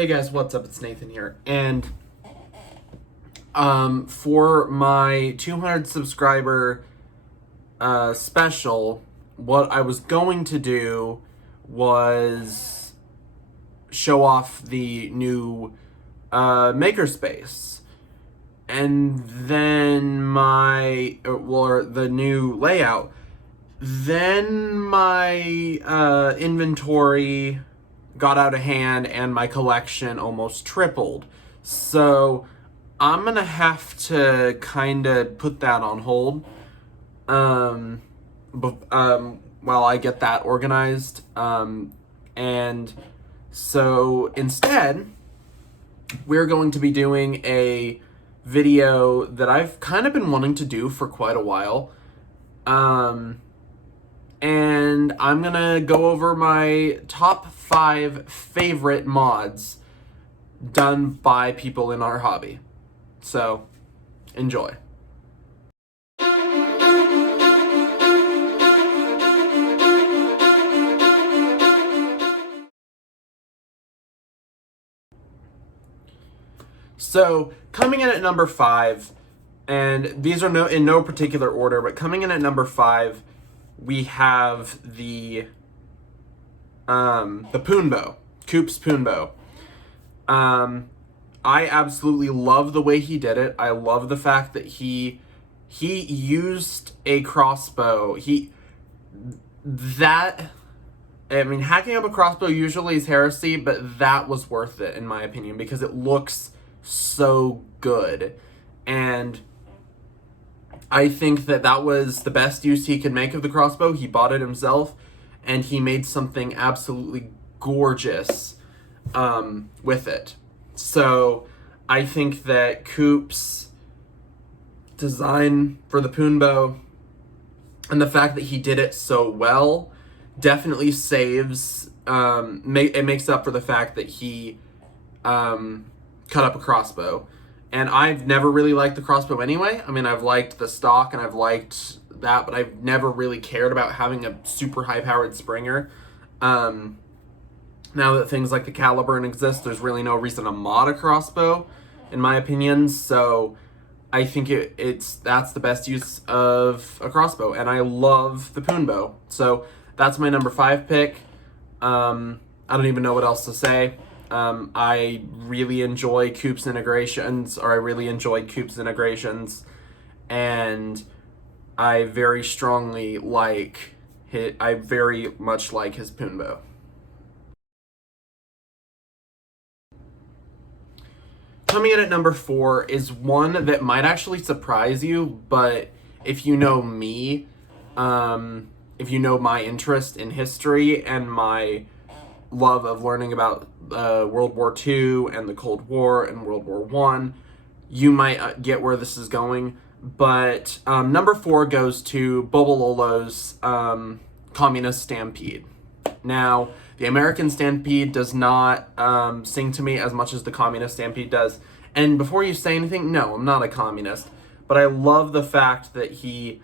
Hey guys, what's up? It's Nathan here. And for my 200 subscriber special, what I was going to do was show off the new makerspace. And then the new layout. Then my inventory got out of hand and my collection almost tripled. So I'm gonna have to kind of put that on hold while I get that organized. And so instead, we're going to be doing a video that I've kind of been wanting to do for quite a while. And I'm gonna go over my top 5 favorite mods done by people in our hobby. So, enjoy. So, coming in at number 5, and these are in no particular order, but coming in at number 5, we have the Poonbow, Coop's Poonbow. I absolutely love the way he did it. I love the fact that he used a crossbow. Hacking up a crossbow usually is heresy, but that was worth it in my opinion because it looks so good. And I think that was the best use he could make of the crossbow. He bought it himself, and he made something absolutely gorgeous with it. So I think that Coop's design for the Poonbow and the fact that he did it so well definitely saves, it makes up for the fact that he cut up a crossbow. And I've never really liked the crossbow anyway. I mean, I've liked the stock and I've liked that, but I've never really cared about having a super high-powered Springer. Now that things like the Caliburn exist, there's really no reason to mod a crossbow, in my opinion. So I think that's the best use of a crossbow, and I love the Poonbow. So that's my number 5 pick. I don't even know what else to say. I really enjoy Coop's integrations, and I very strongly I very much like his Poonbow. Coming in at number 4 is one that might actually surprise you, but if you know me, if you know my interest in history and my love of learning about World War II and the Cold War and World War I, you might get where this is going. But number 4 goes to Bobololo's Communist Stampede. Now, the American Stampede does not sing to me as much as the Communist Stampede does. And before you say anything, no, I'm not a communist. But I love the fact that he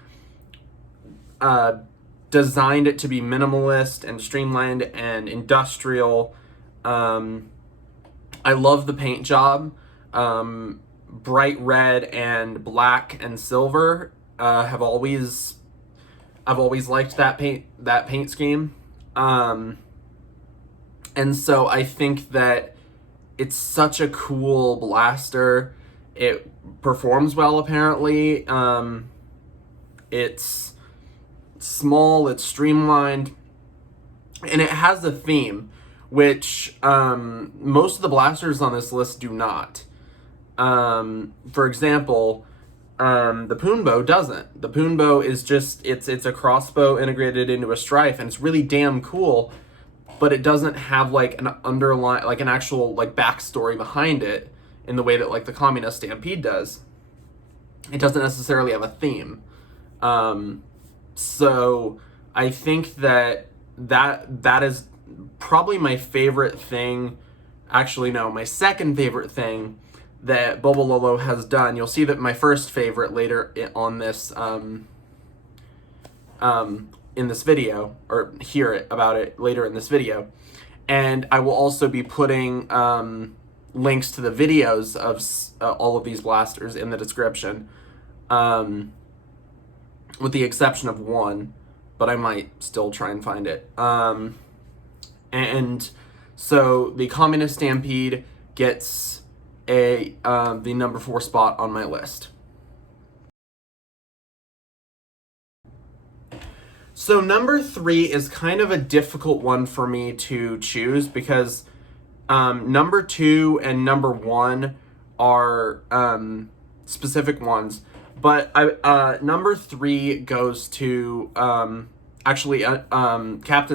designed it to be minimalist and streamlined and industrial. I love the paint job. Bright red and black and silver. I've always liked that paint scheme. And so I think that it's such a cool blaster. It performs well, apparently. It's small, it's streamlined, and it has a theme, which most of the blasters on this list do not. For example, the Poonbow doesn't. The Poonbow is just, it's a crossbow integrated into a Stryfe, and it's really damn cool, but it doesn't have like an underline, like an actual like backstory behind it in the way that like the Communist Stampede does. It doesn't necessarily have a theme. So I think that is probably my favorite thing. Actually, no, my second favorite thing that Bobololo has done. You'll see that my first favorite later on this in this video, or hear about it later in this video. And I will also be putting links to the videos of all of these blasters in the description, with the exception of one, but I might still try and find it. And so the Communist Stampede gets the number 4 spot on my list. So number 3 is kind of a difficult one for me to choose because number 2 and number 1 are specific ones, but number 3 goes to Captain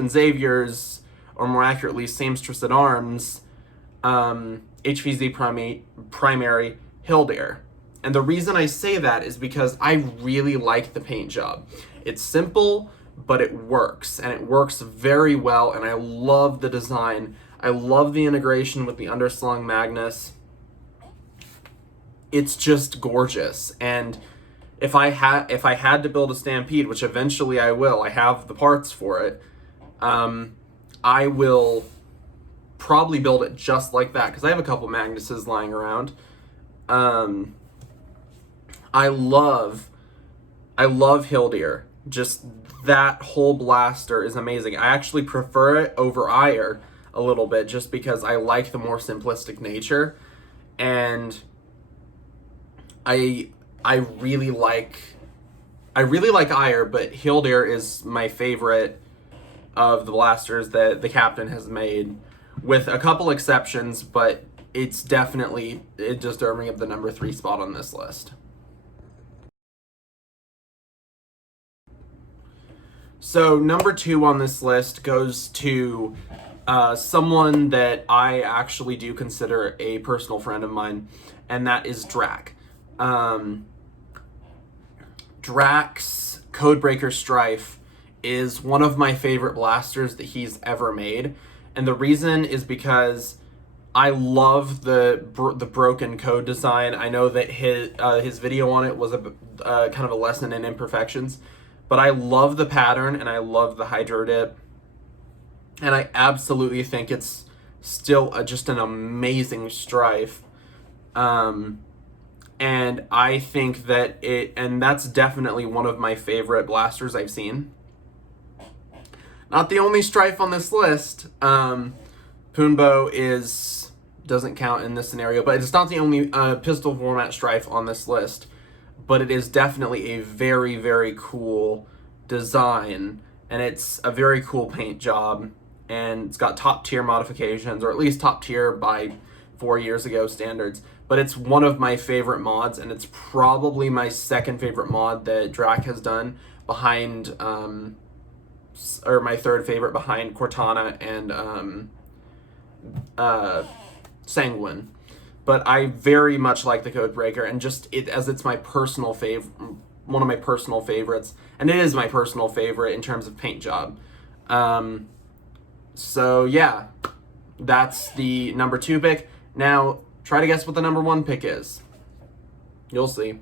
Xavier's, or more accurately, Seamstress at Arms, HVZ primary Hildr. And the reason I say that is because I really like the paint job. It's simple, but it works, and it works very well, and I love the design. I love the integration with the underslung Magnus. It's just gorgeous, and if I had to build a Stampede, which eventually I will, I have the parts for it, I will probably build it just like that, because I have a couple Magnuses lying around. I love Hildr. Just that whole blaster is amazing. I actually prefer it over Ire a little bit, just because I like the more simplistic nature, and I really like Ire, but Hildr is my favorite of the blasters that the captain has made, with a couple exceptions, but it's definitely deserving of the number 3 spot on this list. So number 2 on this list goes to someone that I actually do consider a personal friend of mine, and that is Drac. Drac's CODEbreaker Strife is one of my favorite blasters that he's ever made, and the reason is because I love the broken code design. I know that his video on it was a kind of a lesson in imperfections, but I love the pattern, and I love the hydro dip, and I absolutely think it's still just an amazing Stryfe. And I think that and that's definitely one of my favorite blasters I've seen. Not the only Stryfe on this list. Poonbow doesn't count in this scenario, but it's not the only pistol format Stryfe on this list. But it is definitely a very, very cool design, and it's a very cool paint job, and it's got top tier modifications, or at least top tier by 4 years ago standards. But it's one of my favorite mods, and it's probably my second favorite mod that Drac has done, behind or my third favorite behind Cortana and Sanguine. But I very much like the CODEbreaker, and just it's my personal one of my personal favorites, and it is my personal favorite in terms of paint job. So yeah, that's the number 2 pick. Now try to guess what the number 1 pick is. You'll see.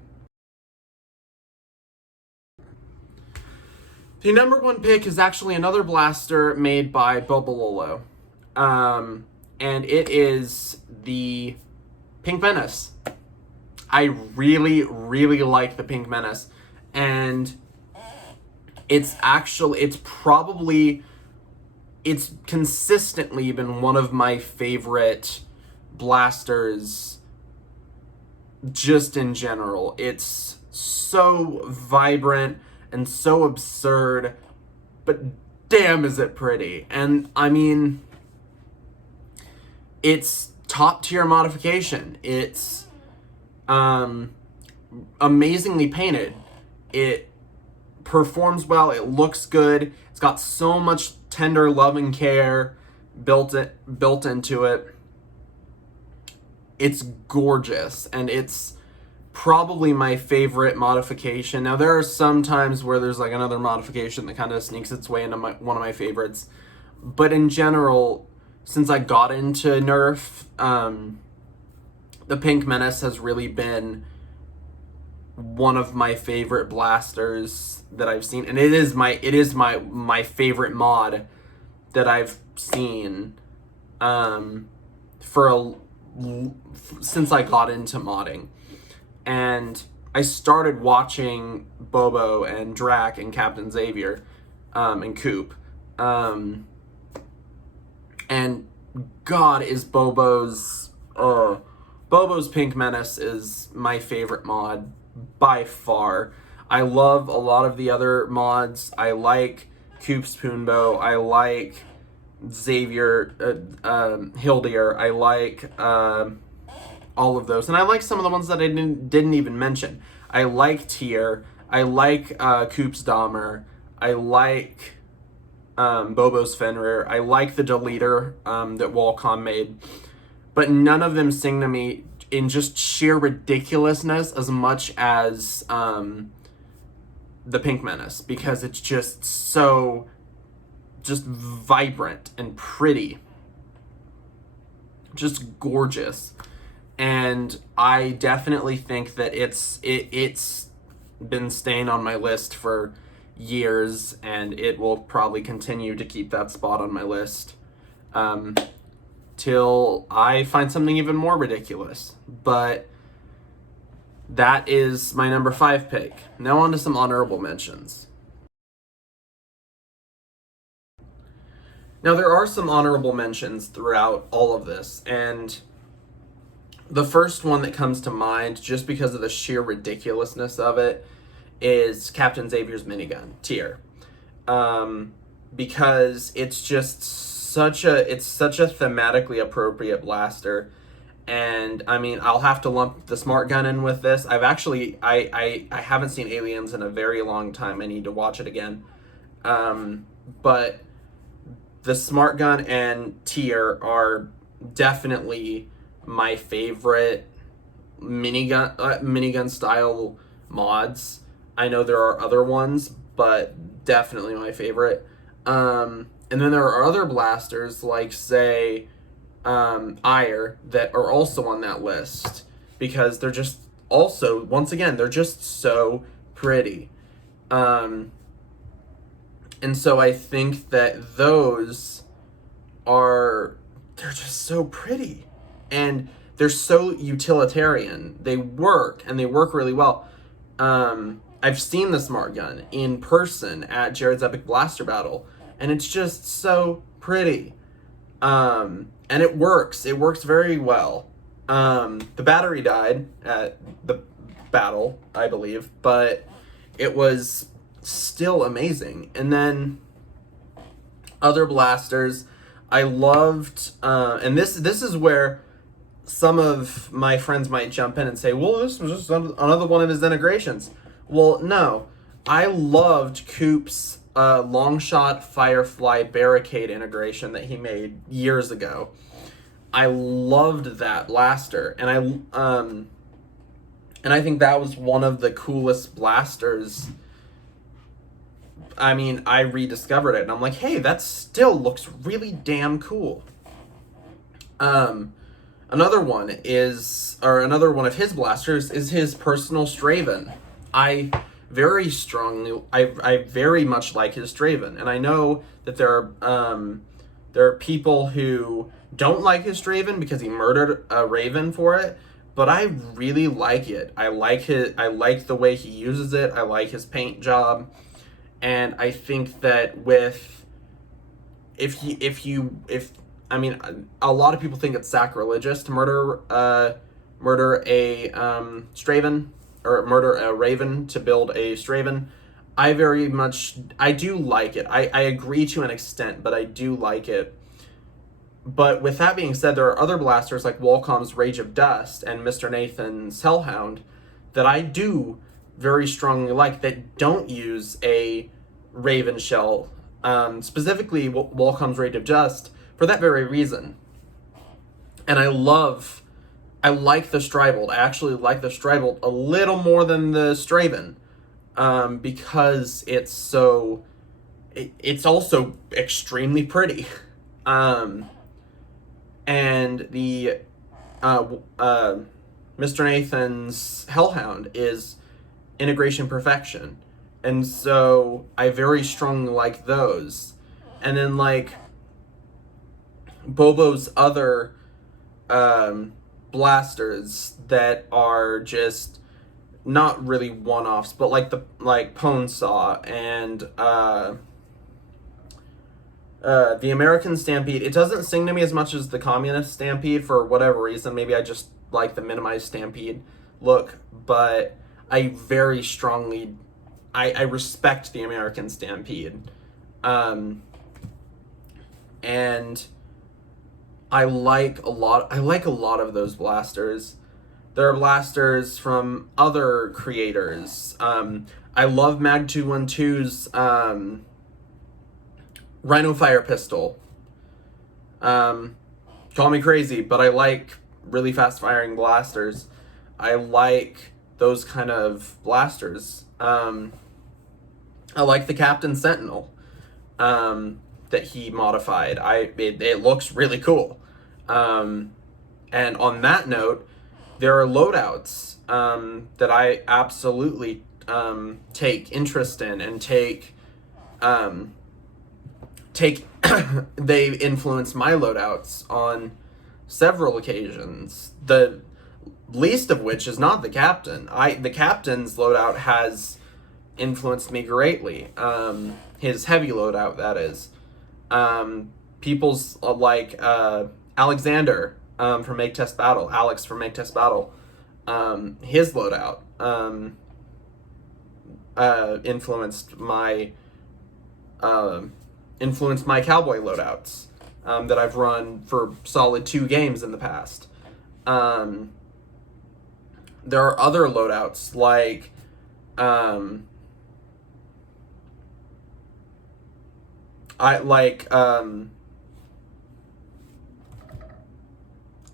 The number 1 pick is actually another blaster made by Bobololo, and it is the Pink Menace. I really, really like the Pink Menace, and it's consistently been one of my favorite blasters just in general. It's so vibrant and so absurd, but damn is it pretty. And I mean, it's top tier modification. It's amazingly painted. It performs well. It looks good. It's got so much tender love and care built into it. It's gorgeous, and it's probably my favorite modification. Now, there are some times where there's like another modification that kind of sneaks its way into one of my favorites, but in general, since I got into Nerf, the Pink Menace has really been one of my favorite blasters that I've seen, and it is my favorite mod that I've seen. since I got into modding. And I started watching Bobo and Drac and Captain Xavier and Coop. And God, is Bobo's Pink Menace is my favorite mod by far. I love a lot of the other mods. I like Coop's Poonbow. I like Xavier, Hildr. I like all of those, and I like some of the ones that I didn't even mention. I like Tier. I like Coop's Dahmer. I like Bobo's Fenrir. I like the deleter that Walcom made, but none of them sing to me in just sheer ridiculousness as much as the Pink Menace, because it's just so vibrant and pretty, just gorgeous. And I definitely think that it's been staying on my list for years, and it will probably continue to keep that spot on my list till I find something even more ridiculous. But that is my number 5 pick. Now on to some honorable mentions. Now there are some honorable mentions throughout all of this, and the first one that comes to mind, just because of the sheer ridiculousness of it, is Captain Xavier's minigun, Tier. Because it's just such a thematically appropriate blaster. And I mean, I'll have to lump the smart gun in with this. I haven't seen Aliens in a very long time. I need to watch it again. But the smart gun and Tier are definitely my favorite minigun style mods. I know there are other ones, but definitely my favorite. And then there are other blasters, like say Ire, that are also on that list, because they're just also, once again, they're just so pretty. And so I think that those they're just so pretty. And they're so utilitarian. They work, and they work really well. I've seen the smart gun in person at Jared's Epic Blaster Battle, and it's just so pretty. And it works. It works very well. The battery died at the battle, I believe, but it was still amazing. And then other blasters, I loved, and this is where some of my friends might jump in and say, well, this was just another one of his integrations. Well, no. I loved Coop's Longshot Firefly Barricade integration that he made years ago. I loved that blaster, and I think that was one of the coolest blasters. I mean, I rediscovered it, and I'm like, hey, that still looks really damn cool. Another one of his blasters is his personal Straven. I very much like his Straven, and I know that there are people who don't like his Straven because he murdered a Raven for it, but I really like it. I like the way he uses it. I like his paint job, and I think that I mean, a lot of people think it's sacrilegious to murder a Straven, or murder a Raven to build a Straven. I do like it. I agree to an extent, but I do like it. But with that being said, there are other blasters like Walcom's Rage of Dust and Mr. Nathan's Hellhound that I do very strongly like, that don't use a Raven shell. Specifically, Walcom's Rage of Dust, for that very reason. And I like the Strybolt. I actually like the Strybolt a little more than the Straven, because it's also extremely pretty. And the Mr. Nathan's Hellhound is integration perfection. And so I very strongly like those. And then, like, Bobo's other blasters that are just not really one-offs, but like PwnSaw and the American Stampede. It doesn't sing to me as much as the Communist Stampede for whatever reason. Maybe I just like the minimized Stampede look, but I very strongly, I respect the American Stampede. And I like a lot of those blasters. There are blasters from other creators. I love Mag212's Rhino Fire Pistol. Call me crazy, but I like really fast firing blasters. I like those kind of blasters. I like the Captain Sentinel that he modified. It looks really cool. And on that note, there are loadouts that I absolutely take interest in and take they influence my loadouts on several occasions. The least of which is not the captain. The captain's loadout has influenced me greatly. His heavy loadout, that is. People's like Alexander from Make Test Battle, Alex from Make Test Battle, his loadout influenced my cowboy loadouts that I've run for solid 2 games in the past. There are other loadouts like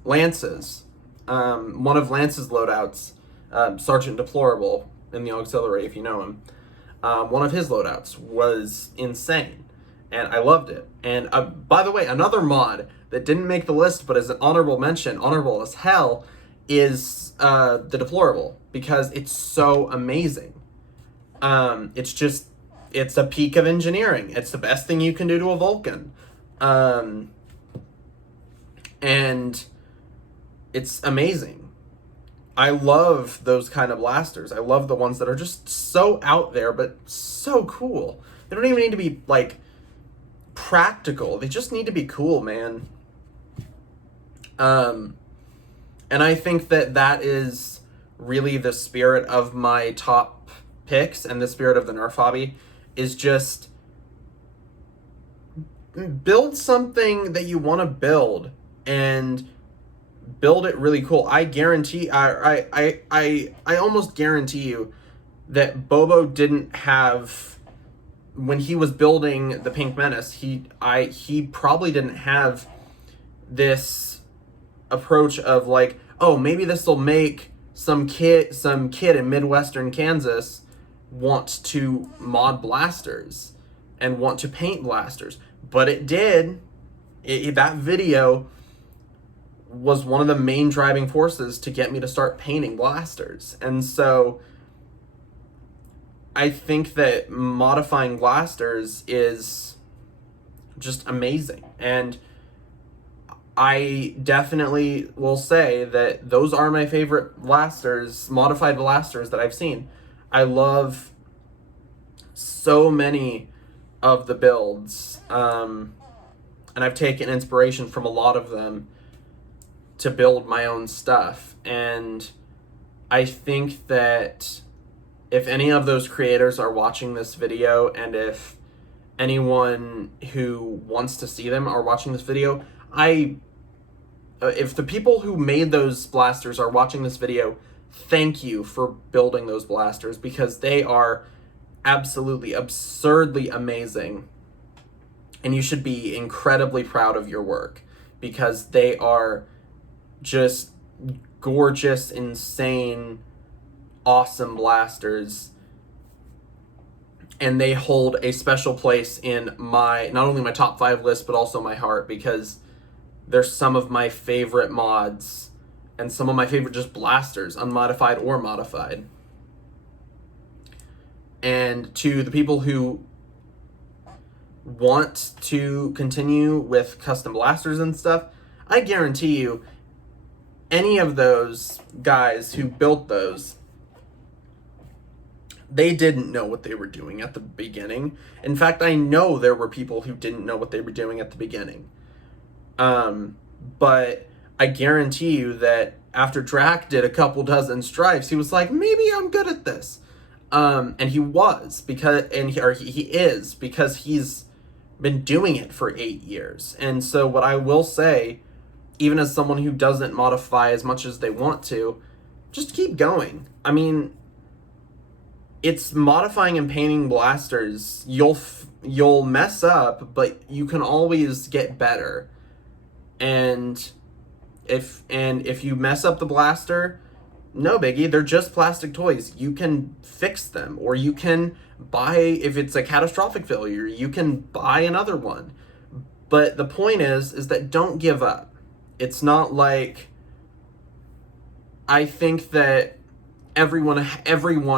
Lance's. One of Lance's loadouts, Sergeant Deplorable in the auxiliary, if you know him. One of his loadouts was insane, and I loved it. And by the way, another mod that didn't make the list but is an honorable mention, honorable as hell, is the Deplorable, because it's so amazing. It's a peak of engineering. It's the best thing you can do to a Vulcan. And it's amazing. I love those kind of blasters. I love the ones that are just so out there, but so cool. They don't even need to be, like, practical. They just need to be cool, man. And I think that is really the spirit of my top picks, and the spirit of the Nerf hobby is just build something that you want to build and build it really cool. I guarantee, I almost guarantee you that Bobo didn't have, when he was building the Pink Menace, he probably didn't have this approach of like, oh, maybe this will make some kid in Midwestern Kansas want to mod blasters and want to paint blasters. But it did. That video was one of the main driving forces to get me to start painting blasters. And so I think that modifying blasters is just amazing. And I definitely will say that those are my favorite blasters, modified blasters that I've seen. I love so many of the builds, and I've taken inspiration from a lot of them to build my own stuff. And I think that if any of those creators are watching this video, and if anyone who wants to see them are watching this video, if the people who made those blasters are watching this video, thank you for building those blasters, because they are absolutely absurdly amazing. And you should be incredibly proud of your work, because they are just gorgeous, insane, awesome blasters. And they hold a special place in my, not only my top 5 list, but also my heart, because they're some of my favorite mods and some of my favorite just blasters, unmodified or modified. And to the people who want to continue with custom blasters and stuff, I guarantee you, any of those guys who built those, they didn't know what they were doing at the beginning. In fact, I know there were people who didn't know what they were doing at the beginning. But I guarantee you that after Drac did a couple dozen Stryfes, he was like, maybe I'm good at this. And he was, he is, because he's been doing it for 8 years. And so what I will say, even as someone who doesn't modify as much as they want to, just keep going. I mean, it's modifying and painting blasters. You'll mess up, but you can always get better. And if you mess up the blaster, no biggie, they're just plastic toys. You can fix them, or you can buy, if it's a catastrophic failure, you can buy another one. But the point is that don't give up. It's not like, I think that everyone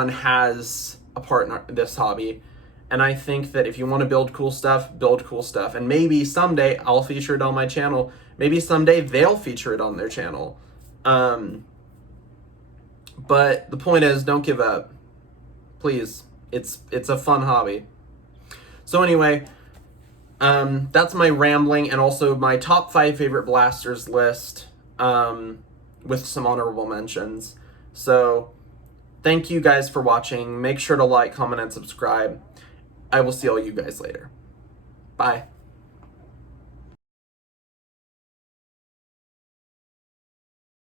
has a part in this hobby, and I think that if you want to build cool stuff, and maybe someday I'll feature it on my channel. Maybe someday they'll feature it on their channel. But the point is, don't give up. Please. It's a fun hobby. So anyway, that's my rambling and also my top 5 favorite blasters list, with some honorable mentions. So thank you guys for watching. Make sure to like, comment, and subscribe. I will see all you guys later. Bye.